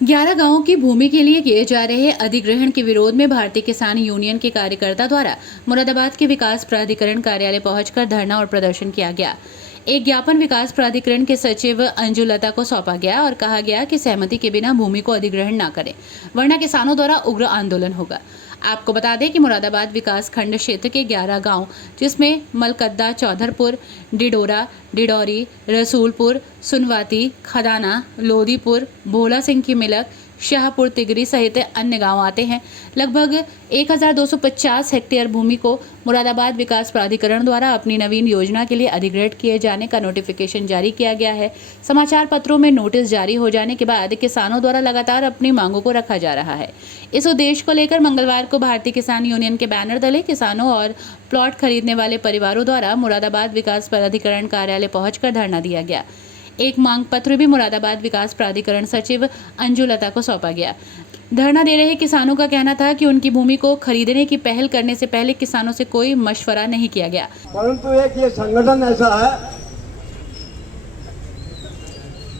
11 गांवों की भूमि के लिए किए जा रहे अधिग्रहण के विरोध में भारतीय किसान यूनियन के कार्यकर्ता द्वारा मुरादाबाद के विकास प्राधिकरण कार्यालय पहुंचकर धरना और प्रदर्शन किया गया। एक ज्ञापन विकास प्राधिकरण के सचिव अंजू लता को सौंपा गया और कहा गया कि सहमति के बिना भूमि को अधिग्रहण न करें, वरना किसानों द्वारा उग्र आंदोलन होगा। आपको बता दें कि मुरादाबाद विकास खंड क्षेत्र के 11 गांव, जिसमें मलकद्दा, चौधरपुर, डिडोरा, डिडौरी, रसूलपुर, सुनवाती, खदाना, लोधीपुर, भोला सिंह की मिलक, शाहपुर तिगरी सहित अन्य गांव आते हैं। लगभग 1250 हेक्टेयर भूमि को मुरादाबाद विकास प्राधिकरण द्वारा अपनी नवीन योजना के लिए अधिग्रहण किए जाने का नोटिफिकेशन जारी किया गया है। समाचार पत्रों में नोटिस जारी हो जाने के बाद किसानों द्वारा लगातार अपनी मांगों को रखा जा रहा है। इस उद्देश्य को लेकर मंगलवार को भारतीय किसान यूनियन के बैनर तले किसानों और प्लॉट खरीदने वाले परिवारों द्वारा मुरादाबाद विकास प्राधिकरण कार्यालय पहुंचकर धरना दिया गया। एक मांग पत्र भी मुरादाबाद विकास प्राधिकरण सचिव अंजू लता को सौंपा गया। धरना दे रहे किसानों का कहना था कि उनकी भूमि को खरीदने की पहल करने से पहले किसानों से कोई मशवरा नहीं किया गया। परंतु एक ये संगठन ऐसा है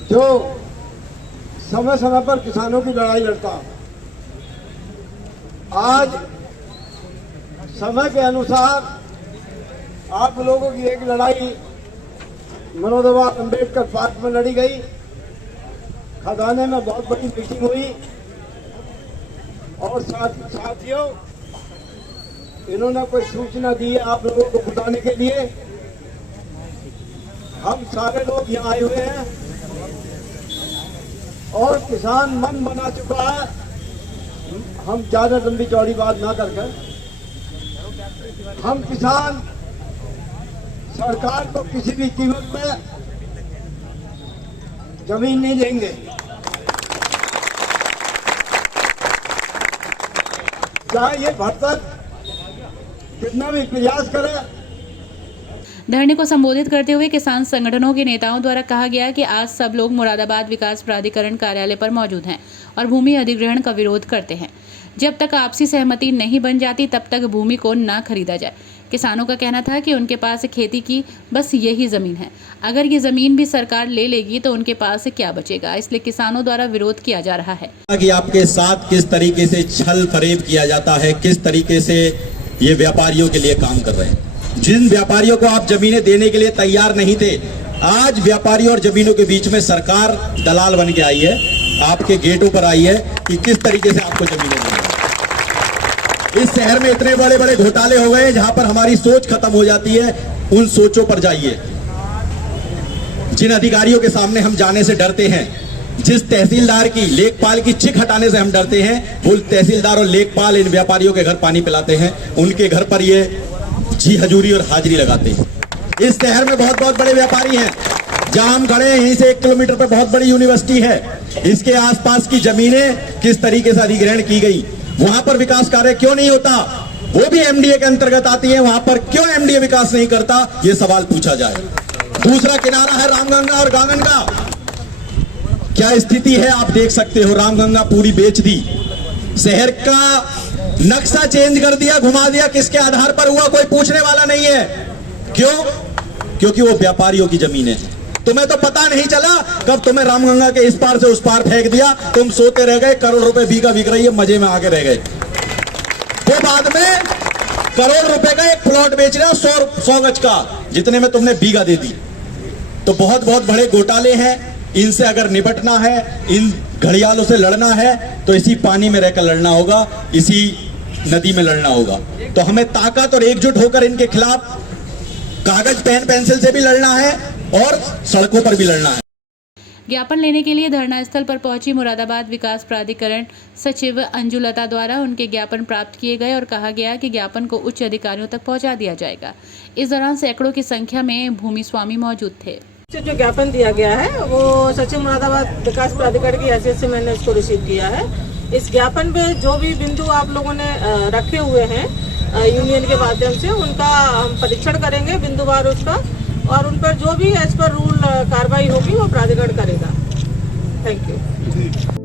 जो समय समय पर किसानों की लड़ाई लड़ता है। आज समय के अनुसार आप लोगों की एक लड़ाई मुरादाबाद अम्बेडकर पार्क में लड़ी गई। खदाने में बहुत बड़ी मीटिंग हुई और साथियों इन्होंने कोई सूचना दी है आप लोगों को बताने के लिए। हम सारे लोग यहाँ आए हुए हैं और किसान मन बना चुका है। हम ज्यादा लंबी चौड़ी बात ना करके हम किसान सरकार को किसी भी कीमत पे जमीन नहीं देंगे। चाहे ये भरतक कितना भी प्रयास करे। धरने को संबोधित करते हुए किसान संगठनों के नेताओं द्वारा कहा गया कि आज सब लोग मुरादाबाद विकास प्राधिकरण कार्यालय पर मौजूद हैं और भूमि अधिग्रहण का विरोध करते हैं। जब तक आपसी सहमति नहीं बन जाती तब तक भूमि को न खरीदा जाए। किसानों का कहना था कि उनके पास खेती की बस यही जमीन है। अगर ये जमीन भी सरकार ले लेगी तो उनके पास क्या बचेगा, इसलिए किसानों द्वारा विरोध किया जा रहा है। कि आपके साथ किस तरीके से छल फरेब किया जाता है, किस तरीके से ये व्यापारियों के लिए काम कर रहे हैं। जिन व्यापारियों को आप जमीनें देने के लिए तैयार नहीं थे, आज व्यापारियों और जमीनों के बीच में सरकार दलाल बन के आई है, आपके गेटों पर आई है कि किस तरीके से आपको जमीनें देनी। इस शहर में इतने बड़े बड़े घोटाले हो गए जहां पर हमारी सोच खत्म हो जाती है। उन सोचों पर जाइए। जिन अधिकारियों के सामने हम जाने से डरते हैं, जिस तहसीलदार की लेखपाल की चिक हटाने से हम डरते हैं, वो तहसीलदार और लेखपाल इन व्यापारियों के घर पानी पिलाते हैं, उनके घर पर ये जी हजूरी और हाजिरी लगाते हैं। इस शहर में बहुत बहुत बड़े व्यापारी हैं। जहां हम खड़े हैं यहीं से 1 किलोमीटर पर बहुत बड़ी यूनिवर्सिटी है। इसके आसपास की जमीनें किस तरीके से अधिग्रहण की गई, वहां पर विकास कार्य क्यों नहीं होता, वो भी एमडीए के अंतर्गत आती है, वहां पर क्यों एमडीए विकास नहीं करता, ये सवाल पूछा जाए। दूसरा किनारा है रामगंगा और गांगन का। क्या स्थिति है आप देख सकते हो। रामगंगा पूरी बेच दी, शहर का नक्शा चेंज कर दिया, घुमा दिया। किसके आधार पर हुआ, कोई पूछने वाला नहीं है। क्यों? क्योंकि वो व्यापारियों की जमीन है। तुम्हें तो पता नहीं चला कब तुम्हें रामगंगा के इस पार से उस पार फेंक दिया, तुम सोते रह गए। करोड़ रुपए बीघा बिक रही है, मजे में आके रह गए। वो बाद में करोड़ रुपए का एक प्लॉट बेच रहा 100 गज का, जितने में तुमने बीघा दे दी। तो बहुत बहुत बड़े घोटाले हैं। इनसे अगर निपटना है, इन घड़ियालों से लड़ना है, तो इसी पानी में रहकर लड़ना होगा, इसी नदी में लड़ना होगा। तो हमें ताकत और एकजुट होकर इनके खिलाफ कागज पेन पेंसिल से भी लड़ना है और सड़कों पर भी लड़ना है। ज्ञापन लेने के लिए धरना स्थल पर पहुंची मुरादाबाद विकास प्राधिकरण सचिव अंजू लता द्वारा उनके ज्ञापन प्राप्त किए गए और कहा गया कि ज्ञापन को उच्च अधिकारियों तक पहुंचा दिया जाएगा। इस दौरान सैकड़ों की संख्या में भूमि स्वामी मौजूद थे। जो ज्ञापन दिया गया है वो सचिव मुरादाबाद विकास प्राधिकरण की हैसियत से मैंने इसको रिसीव किया है। इस ज्ञापन पे जो भी बिंदु आप लोगों ने रखे हुए हैं यूनियन के माध्यम से, उनका हम परीक्षण करेंगे बिंदुवार उसका, और उन पर जो भी एज पर रूल कार्रवाई होगी वो प्राधिकरण करेगा। Thank you.